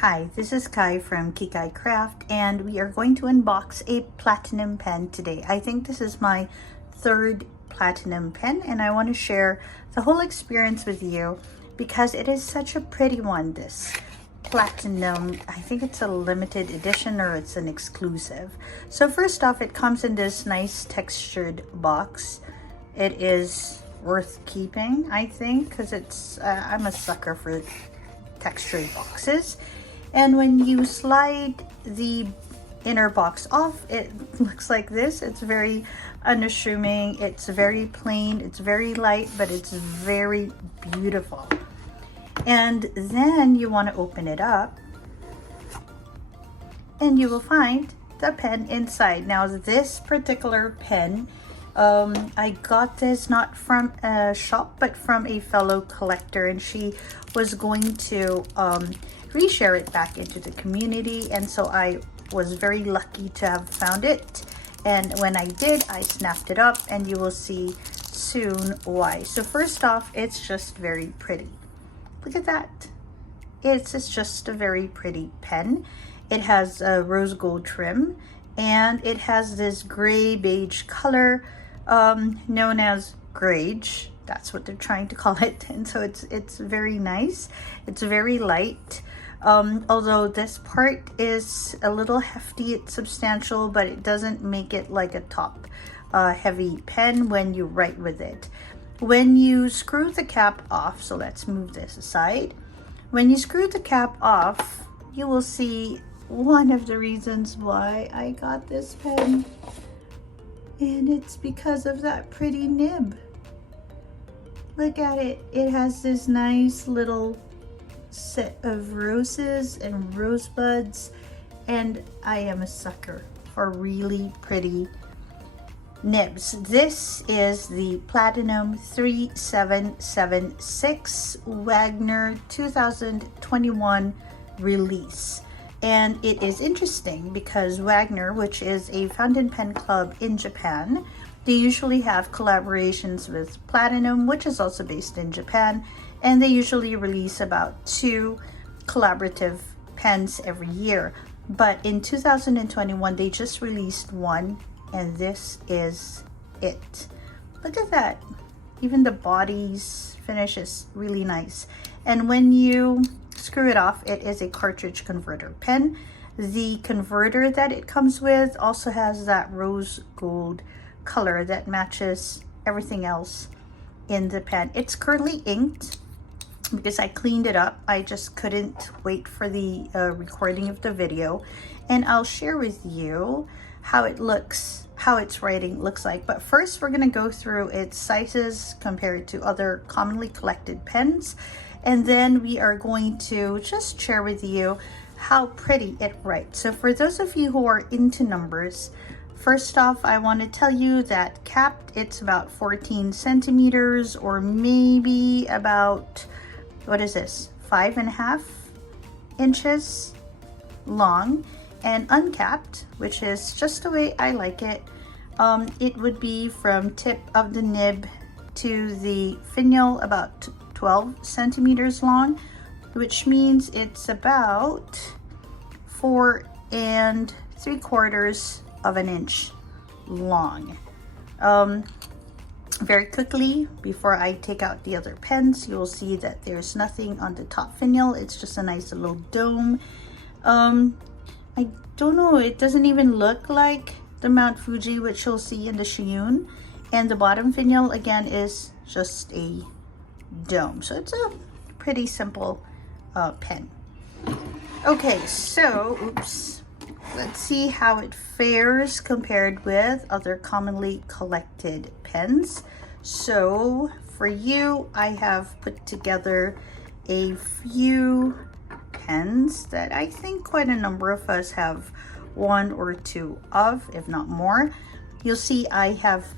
Hi, this is Kai from Kikai Craft, and we are going to unbox a platinum pen today. I think this is my third platinum pen, and I want to share the whole experience with you because it is such a pretty one. This platinum, I think it's a limited edition or it's an exclusive. So first off, it comes in this nice textured box. It is worth keeping, I think, because it's I'm a sucker for textured boxes. And when you slide the inner box off, it looks like this. It's very unassuming, it's very plain, it's very light, but it's very beautiful. And then you want to open it up and you will find the pen inside. Now this particular pen, I got this not from a shop but from a fellow collector, and she was going to reshare it back into the community, and so I was very lucky to have found it. And when I did, I snapped it up, and you will see soon why. So first off, it's just very pretty. Look at that. It's just a very pretty pen. It has a rose gold trim, and it has this gray beige color known as grage. That's what they're trying to call it. And so it's very nice. It's very light. Although this part is a little hefty, it's substantial, but it doesn't make it like a top heavy pen when you write with it. When you screw the cap off, so let's move this aside. When you screw the cap off, you will see one of the reasons why I got this pen. And it's because of that pretty nib. Look at it. It has this nice little set of roses and rosebuds, and I am a sucker for really pretty nibs. This is the Platinum 3776 Wagner 2021 release. And it is interesting because Wagner, which is a fountain pen club in Japan, they usually have collaborations with Platinum, which is also based in Japan, and they usually release about 2 collaborative pens every year. But in 2021, they just released one, and this is it. Look at that. Even the body's finish is really nice. And when you screw it off, it is a cartridge converter pen. The converter that it comes with also has that rose gold color that matches everything else in the pen. It's currently inked because I cleaned it up. I just couldn't wait for the recording of the video, and I'll share with you how it looks, how its writing looks like. But first, we're going to go through its sizes compared to other commonly collected pens, and then we are going to just share with you how pretty it writes. So for those of you who are into numbers, first off, I want to tell you that capped, it's about 14 centimeters, or maybe about, what is this, 5.5 inches long. And uncapped, which is just the way I like it, it would be from tip of the nib to the finial about 12 centimeters long, which means it's about 4 3/4 of an inch long. Very quickly, before I take out the other pens, you will see that there's nothing on the top finial. It's just a nice little dome. I don't know, it doesn't even look like the Mount Fuji, which you'll see in the Shiyun. And the bottom finial, again, is just a dome. So it's a pretty simple pen. Okay, so, oops. Let's see how it fares compared with other commonly collected pens. So for you, I have put together a few pens that I think quite a number of us have 1 or 2 of, if not more. You'll see I have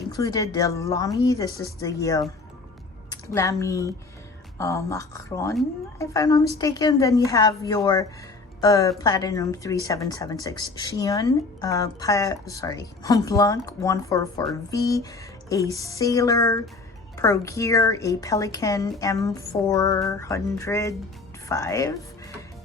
included the Lamy. This is the Lamy Macron, if I'm not mistaken. Then you have your Platinum 3776 Xion, Montblanc 144V, a Sailor Pro Gear, a Pelikan M405,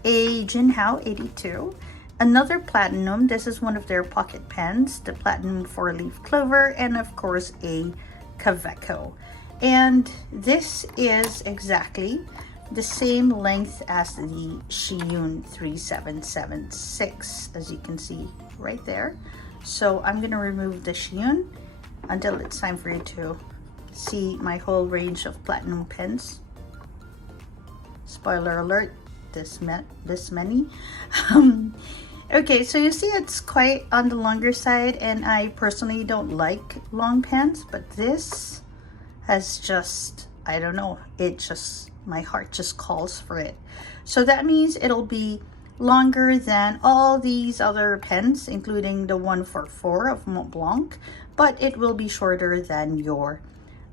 a Jinhao 82, another Platinum. This is one of their pocket pens, the Platinum 4-leaf clover, and of course a Kaweco. And this is exactly the same length as the Shiyun 3776, as you can see right there. So I'm gonna remove the Shiyun until it's time for you to see my whole range of Platinum pens. Spoiler alert, this many. Okay, so you see it's quite on the longer side, and I personally don't like long pens, but this has just, I don't know, it just, my heart just calls for it. So that means it'll be longer than all these other pens, including the 144 of Mont Blanc, but it will be shorter than your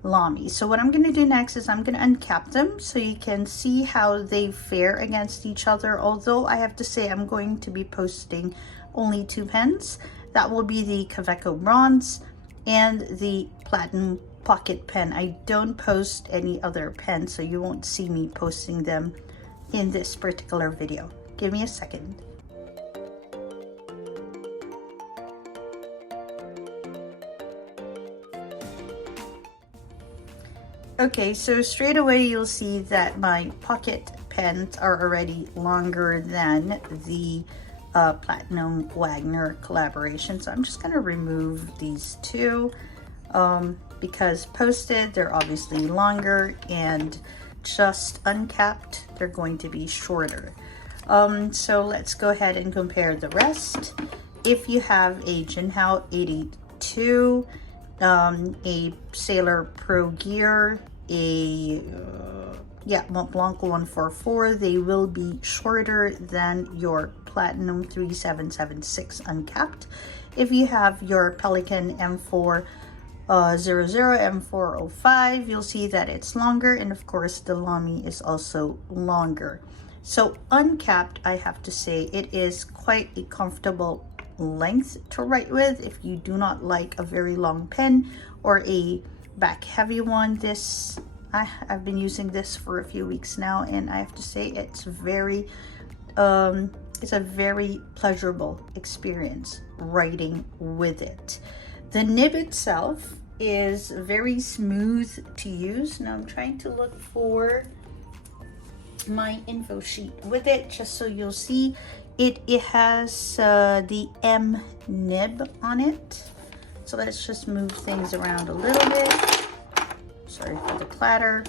Lamy. So what I'm going to do next is I'm going to uncap them so you can see how they fare against each other. Although I have to say I'm going to be posting only 2 pens. That will be the Kaweco Bronze and the Platinum Pocket Pen. I don't post any other pen, so you won't see me posting them in this particular video. Give me a second. Okay, so straight away you'll see that my pocket pens are already longer than the Platinum Wagner collaboration. So I'm just going to remove these two because posted they're obviously longer, and just uncapped they're going to be shorter. So let's go ahead and compare the rest. If you have a Jinhao 82, a Sailor Pro Gear, a Mont Blanc 144, they will be shorter than your Platinum 3776 uncapped. If you have your Pelikan M400, M405, you'll see that it's longer, and of course the Lamy is also longer. So uncapped, I have to say it is quite a comfortable length to write with if you do not like a very long pen or a back heavy one. This I've been using this for a few weeks now, and I have to say it's very it's a very pleasurable experience writing with it. The nib itself is very smooth to use. Now I'm trying to look for my info sheet with it just so you'll see it has the M nib on it. So let's just move things around a little bit. Sorry for the clatter.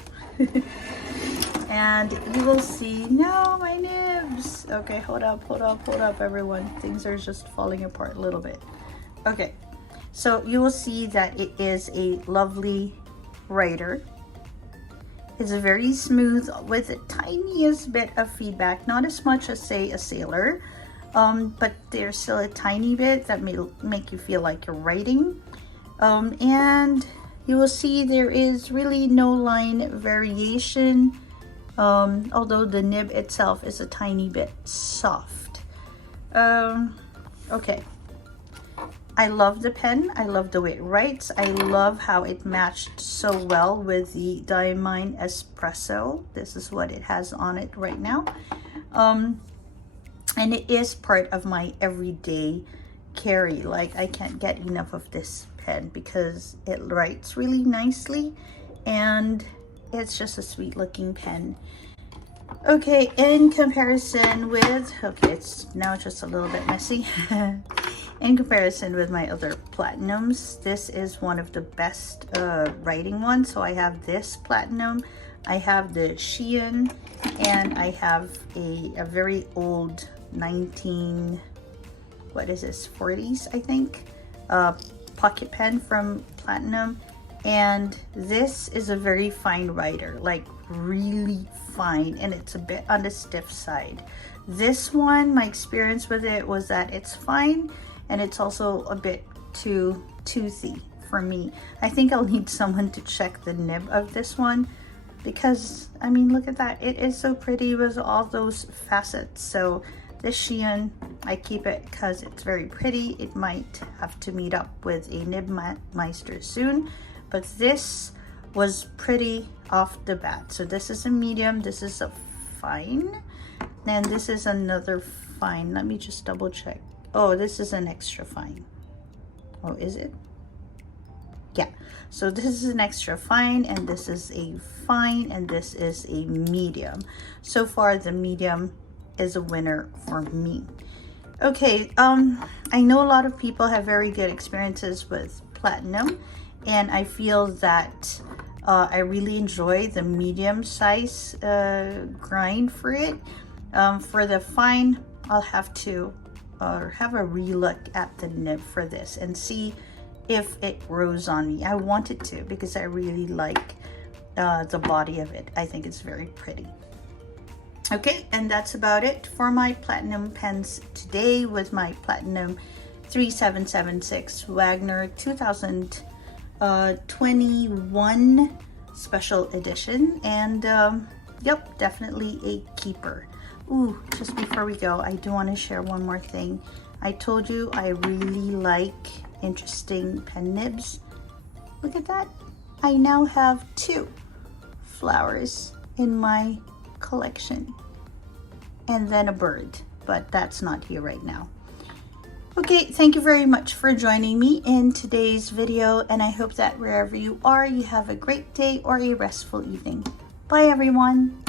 And you will see, no, my nibs. Okay, hold up everyone. Things are just falling apart a little bit. Okay, so you will see that it is a lovely writer. It's very smooth with the tiniest bit of feedback, not as much as say a Sailor, but there's still a tiny bit that may make you feel like you're writing. And you will see there is really no line variation, although the nib itself is a tiny bit soft. Okay. I love the pen. I love the way it writes. I love how it matched so well with the Diamine Espresso. This is what it has on it right now. And it is part of my everyday carry. Like, I can't get enough of this pen because it writes really nicely and it's just a sweet looking pen. Okay, in comparison with, okay, it's now just a little bit messy. In comparison with my other Platinums, this is one of the best writing ones. So I have this Platinum, I have the Shiyun, and I have a very old 40s, I think, pocket pen from Platinum. And this is a very fine writer, like really fine, and it's a bit on the stiff side. This one, my experience with it was that it's fine, and it's also a bit too toothy for me. I think I'll need someone to check the nib of this one because, I mean, look at that. It is so pretty with all those facets. So this Shiyun, I keep it because it's very pretty. It might have to meet up with a nib meister soon, but this was pretty off the bat. So this is a medium, this is a fine. And this is another fine. Let me just double check. Oh, this is an extra fine. Oh, is it? Yeah. So this is an extra fine, and this is a fine, and this is a medium. So far, the medium is a winner for me. Okay, I know a lot of people have very good experiences with Platinum, and I feel that I really enjoy the medium size grind for it. For the fine, I'll have to have a relook at the nib for this and see if it grows on me. I want it to, because I really like the body of it. I think it's very pretty. Okay, and that's about it for my Platinum pens today with my Platinum 3776 Wagner 2021 special edition. And yep, definitely a keeper. Ooh, just before we go, I do want to share one more thing. I told you I really like interesting pen nibs. Look at that. I now have 2 flowers in my collection, and then a bird, but that's not here right now. Okay, thank you very much for joining me in today's video, and I hope that wherever you are, you have a great day or a restful evening. Bye everyone.